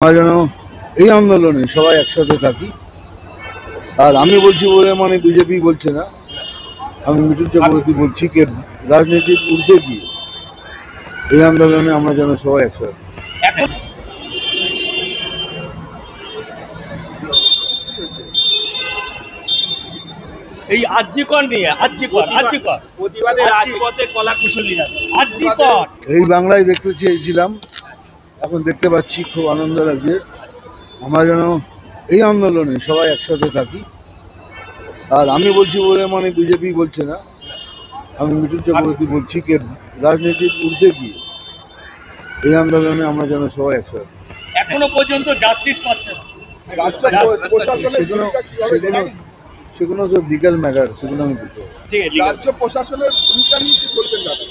যেন এই আন্দোলনে সবাই একসাথে থাকি। আর আমি বলছি বলে মানে বিজেপি বলছে না, আমি মিঠুন চক্রবর্তী বলছি যে রাজনীতির ঊর্ধ্বে গিয়ে এই আন্দোলনে আমরা যেন সবাই একসাথে। এই আরজিকর নিয়ে প্রতিবাদে রাজপথে কলাকুশলীরা এই বাংলায় দেখতে চেয়েছিলাম, এখন দেখতে পাচ্ছি, খুব আনন্দ লাগছে। আমরা যেন এই আন্দোলনে সবাই একসাথে থাকি। আর আমি বলছি বলে মানে বিজেপি বলছে না, আমি মিঠুন চক্রবর্তী বলছি যে রাজনীতির ঊর্ধ্বে গিয়ে এই আন্দোলনে আমরা যেন সবাই একসাথে। এখনো পর্যন্ত জাস্টিস পাচ্ছে না, সেগুলো সব লিগ্যাল ম্যাটার, সেগুলো আমি বুঝতে পারি। রাজ্য প্রশাসনের ভূমিকা নিয়ে কি বলবেন দাদা?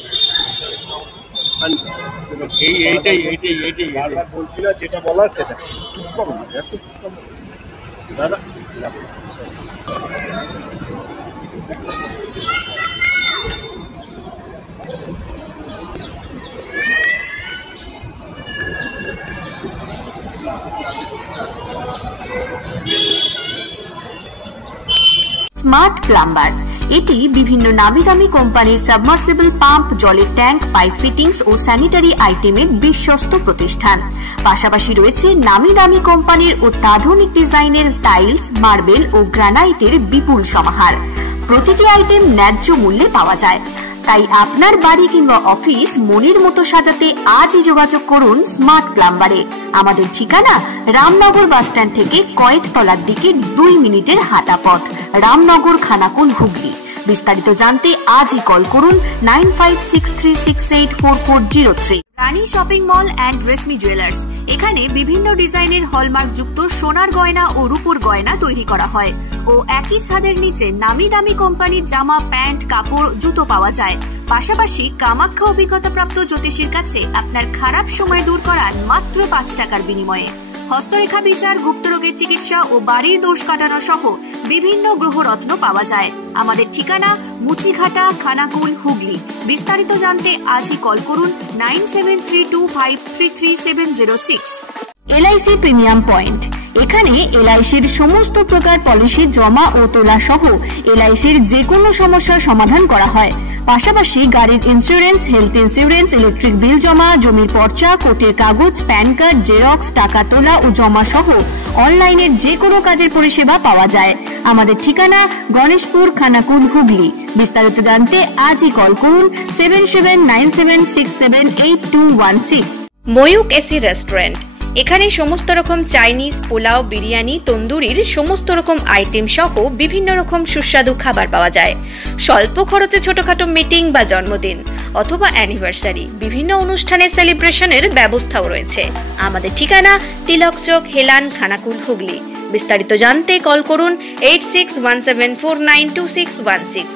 বলছি না, যেটা বলার সেটা। দাদা স্মার্ট প্লাম্বার এটি বিভিন্ন নামি দামি কোম্পানির সাবমার্সিবল পাম্প, জলের ট্যাঙ্ক, পাইপ ফিটিংস ও স্যানিটারি আইটেমের বিশ্বস্ত প্রতিষ্ঠান। পাশাপাশি রয়েছে নামি দামি কোম্পানির অত্যাধুনিক ডিজাইনের টাইলস, মার্বেল ও গ্রানাইটের বিপুল সমাহার। প্রতিটি আইটেম ন্যায্য মূল্যে পাওয়া যায়। তাই আপনার বাড়ি কিংবা অফিস মনের মতো সাজাতে আজই যোগাযোগ করুন স্মার্ট প্লাম্বারে। আমাদের ঠিকানা রামনগর বাসস্ট্যান্ড থেকে কয়েকতলার দিকে 2 মিনিটের হাঁটা পথ, রামনগর, খানাকুল, হুগলি। বিস্তারিত জানতে আজই কল করুন 9563684403। Rani shopping mall and Reshmi jewellers, এখানে বিভিন্ন ডিজাইনের হলমার্ক যুক্ত সোনার গয়না ও রূপোর গয়না তৈরি করা হয় ও একই ছাদের নিচে নামি দামি কোম্পানির জামা, প্যান্ট, কাপড়, জুতো পাওয়া যায়। পাশাপাশি কামাখ্যা অভিজ্ঞতাপ্রাপ্ত জ্যোতিষীর কাছে আপনার খারাপ সময় দূর করার মাত্র 5 টাকার বিনিময়ে হস্তরেখা বিচার, গুপ্তরোগের চিকিৎসা ও বাড়ির দোষ কাটানো সহ বিভিন্ন গ্রহরত্ন পাওয়া যায়। আমাদের ঠিকানা মুচিঘাটা, খানাকুল, হুগলি। বিস্তারিত জানতে আজই কল করুন 9732533706। এলআইসি প্রিমিয়াম পয়েন্ট, এখানে এলআইসির সমস্ত প্রকার পলিসি জমা ও তোলা সহ এলআইসির যে কোনো সমস্যার সমাধান করা হয়। পাশাপাশি গাড়ির insurance, health insurance, electric bill জমা, জমির পর্চা, কোর্টের কাগজ, প্যান কার্ড, জেরক্স, টাকা তোলা ও জমা সহ অনলাইনের যে কোনো কাজের পরিষেবা পাওয়া যায়। আমাদের ঠিকানা গণেশপুর, খানাকুল, হুগলি। বিস্তারিত জানতে আজই কল করুন 7797678216। ময়ূক এসি রেস্টুরেন্ট, এখানে সমস্ত রকম চাইনিজ, পোলাও, বিরিয়ানি, তন্দুরির সমস্ত রকম আইটেম সহ বিভিন্ন রকম সুস্বাদু খাবার পাওয়া যায়। স্বল্প খরচে ছোটখাটো মিটিং বা জন্মদিন অথবা অ্যানিভার্সারি, বিভিন্ন অনুষ্ঠানের সেলিব্রেশনের ব্যবস্থাও রয়েছে। আমাদের ঠিকানা তিলক চক, হেলান, খানাকুল, হুগলি। বিস্তারিত জানতে কল করুন 8617492616।